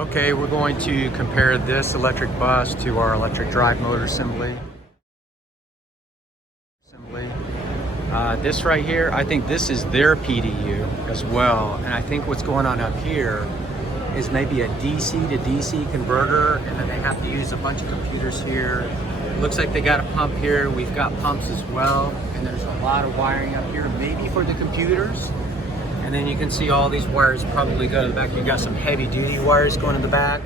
Okay, we're going to compare this electric bus to our electric drive motor assembly. This right here, I think this is their PDU as well. And I think what's going on up here is maybe a DC to DC converter, and then they have to use a bunch of computers here. Looks like they got a pump here. We've got pumps as well. And there's a lot of wiring up here, maybe for the computers. And then you can see all these wires probably go to the back. You got some heavy duty wires going to the back.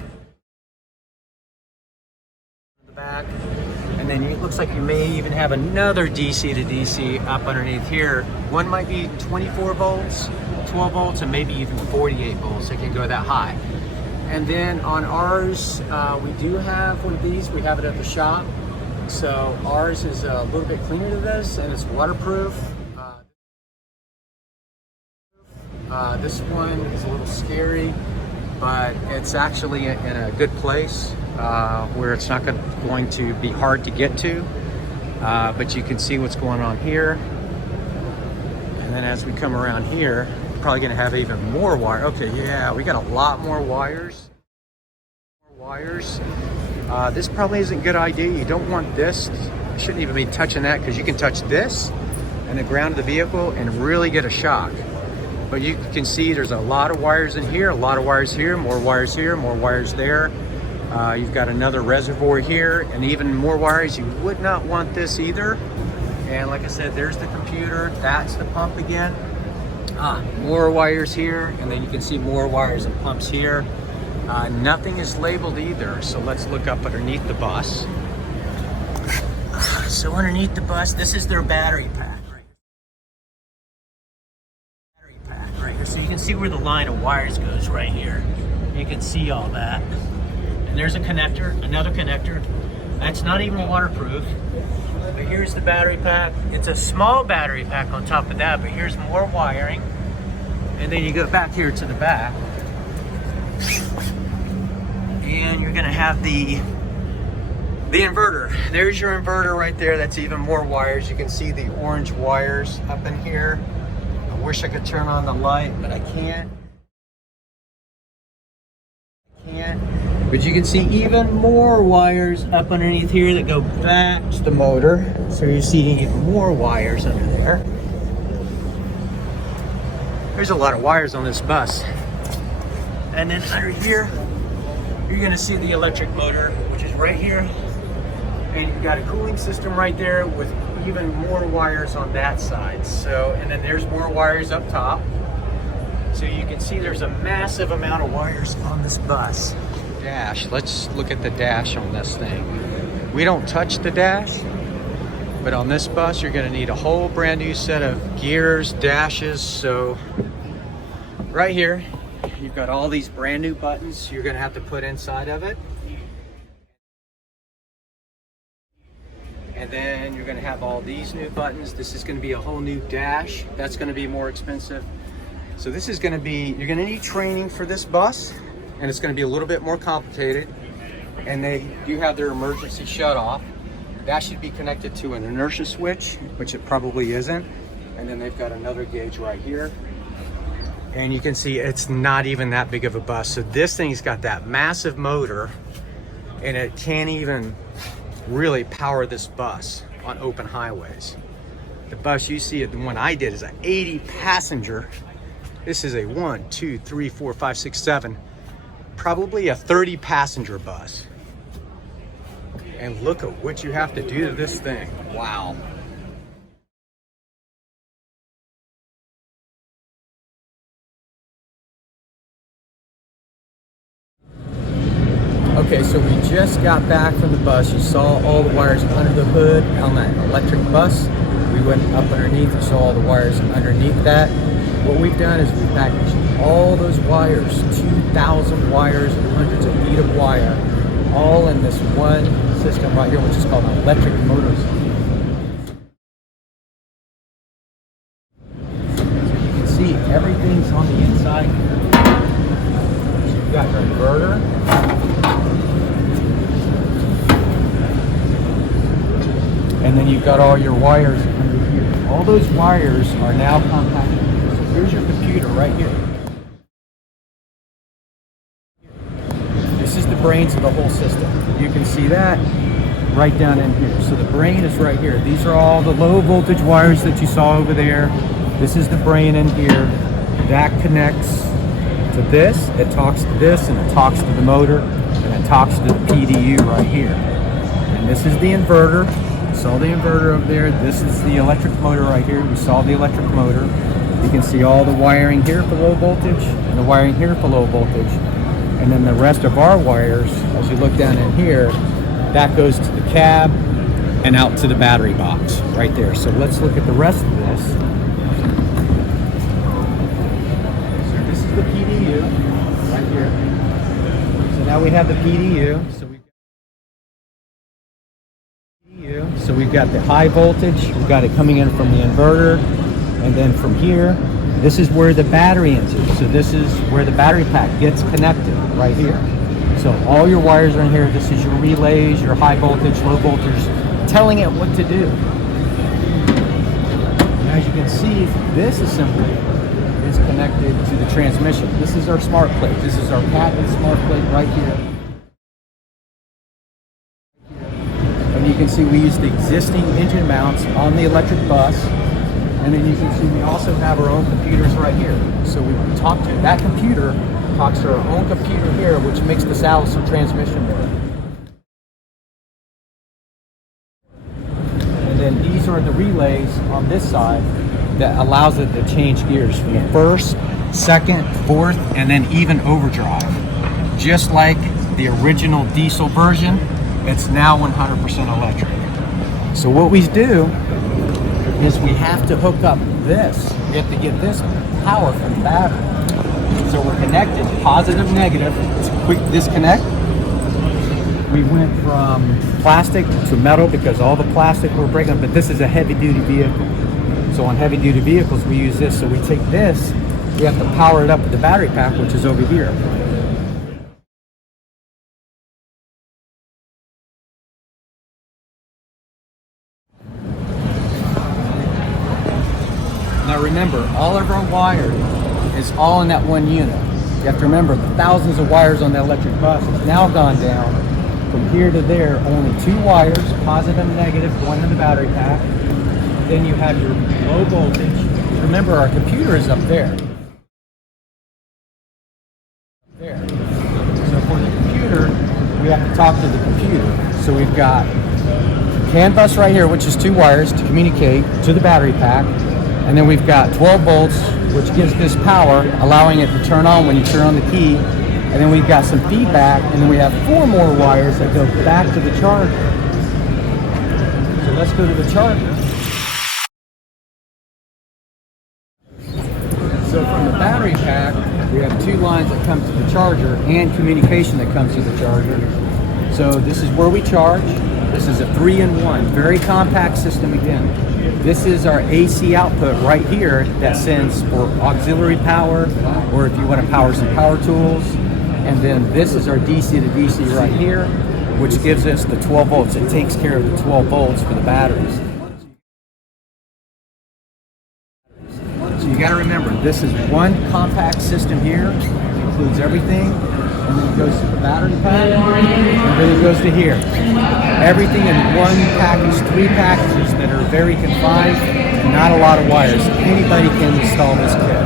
And then it looks like you may even have another DC to DC up underneath here. One might be 24 volts, 12 volts, and maybe even 48 volts. It can go that high. And then on ours, we do have one of these. We have it at the shop. So ours is a little bit cleaner than this, and it's waterproof. This one is a little scary, but it's actually in a good place where it's not going to be hard to get to. But you can see what's going on here. And then as we come around here, we're probably going to have even more wire. Okay, yeah, we got a lot more wires. This probably isn't a good idea. You don't want this. You shouldn't even be touching that, because you can touch this and the ground of the vehicle and really get a shock. But you can see there's a lot of wires in here, a lot of wires here, more wires there. You've got another reservoir here and even more wires. You would not want this either. And like I said, there's the computer, that's the pump again. More wires here, and then you can see more wires and pumps here. Nothing is labeled either, so let's look up underneath the bus. So underneath the bus, this is their battery pack. So you can see where the line of wires goes right here. You can see all that. And there's a connector, another connector. That's not even waterproof. But here's the battery pack. It's a small battery pack on top of that, but here's more wiring. And then you go back here to the back. And you're gonna have the inverter. There's your inverter right there. That's even more wires. You can see the orange wires up in here. I wish I could turn on the light, but I can't. But you can see even more wires up underneath here that go back to the motor. So you're seeing even more wires under there. There's a lot of wires on this bus. And then under here, you're gonna see the electric motor, which is right here. And you've got a cooling system right there with even more wires on that side. So, and then there's more wires up top. So you can see there's a massive amount of wires on this bus. Dash, let's look at the dash on this thing. We don't touch the dash, but on this bus, you're gonna need a whole brand new set of gears, dashes. So right here, you've got all these brand new buttons you're gonna have to put inside of it. And then you're gonna have all these new buttons. This is gonna be a whole new dash. That's gonna be more expensive. So this is gonna be, you're gonna need training for this bus, and it's gonna be a little bit more complicated. And they do have their emergency shut off. That should be connected to an inertia switch, which it probably isn't. And then they've got another gauge right here. And you can see it's not even that big of a bus. So this thing's got that massive motor, and it can't even really power this bus on open highways. The bus you see, the one I did, is an 80 passenger. This is a 1, 2, 3, 4, 5, 6, 7, probably a 30 passenger bus. And look at what you have to do to this thing. Wow. Okay, so we just got back from the bus. You saw all the wires under the hood on that electric bus. We went up underneath and saw all the wires underneath that. What we've done is we've packaged all those wires, 2,000 wires and hundreds of feet of wire, all in this one system right here, which is called an electric motor system. So you can see everything's on the inside here. So you've got your inverter. And then you've got all your wires under here. All those wires are now compacted. So here's your computer right here. brains of the whole system. You can see that right down in here. So the brain is right here. These are all the low voltage wires that you saw over there. This is the brain in here. That connects to this, it talks to this, and it talks to the motor, and it talks to the PDU right here. And this is the inverter. You saw the inverter over there. This is the electric motor right here. We saw the electric motor. You can see all the wiring here for low voltage and the wiring here for low voltage. And then the rest of our wires, as you look down in here, that goes to the cab and out to the battery box right there. So let's look at the rest of this. So this is the PDU right here. So now we have the PDU. So we've got the high voltage, we've got it coming in from the inverter, and then from here, this is where the battery is. So this is where the battery pack gets connected, right here. So all your wires are in here. This is your relays, your high voltage, low voltage, telling it what to do. And as you can see, this assembly is connected to the transmission. This is our smart plate. This is our patented smart plate right here. And you can see we use the existing engine mounts on the electric bus. And then you can see we also have our own computers right here. So we talk to that computer, talks to our own computer here, which makes the Allison transmission work. And then these are the relays on this side that allows it to change gears from the first, second, fourth, and then even overdrive. Just like the original diesel version, it's now 100% electric. So what we do is we have to hook up this. We have to get this power from the battery. So we're connected, positive, negative. It's a quick disconnect. We went from plastic to metal because all the plastic we're breaking, but this is a heavy duty vehicle. So on heavy duty vehicles, we use this. So we take this, we have to power it up with the battery pack, which is over here. Now remember, all of our wiring is all in that one unit. You have to remember the thousands of wires on the electric bus has now gone down from here to there, only 2 wires, positive and negative, going in the battery pack. Then you have your low voltage. Remember, our computer is up there. So for the computer, we have to talk to the computer. So we've got CAN bus right here, which is 2 wires to communicate to the battery pack. And then we've got 12 volts, which gives this power, allowing it to turn on when you turn on the key. And then we've got some feedback, and then we have 4 more wires that go back to the charger. So let's go to the charger. So from the battery pack, we have 2 lines that come to the charger and communication that comes to the charger. So this is where we charge. This is a 3-in-1, very compact system again. This is our AC output right here that sends for auxiliary power, or if you want to power some power tools. And then this is our DC to DC right here, which gives us the 12 volts. It takes care of the 12 volts for the batteries. So you got to remember, this is one compact system here. It includes everything, and then it goes to the battery pack, and then it goes to here. Everything in one package, 3 packages that are very confined, not a lot of wires. Anybody can install this kit.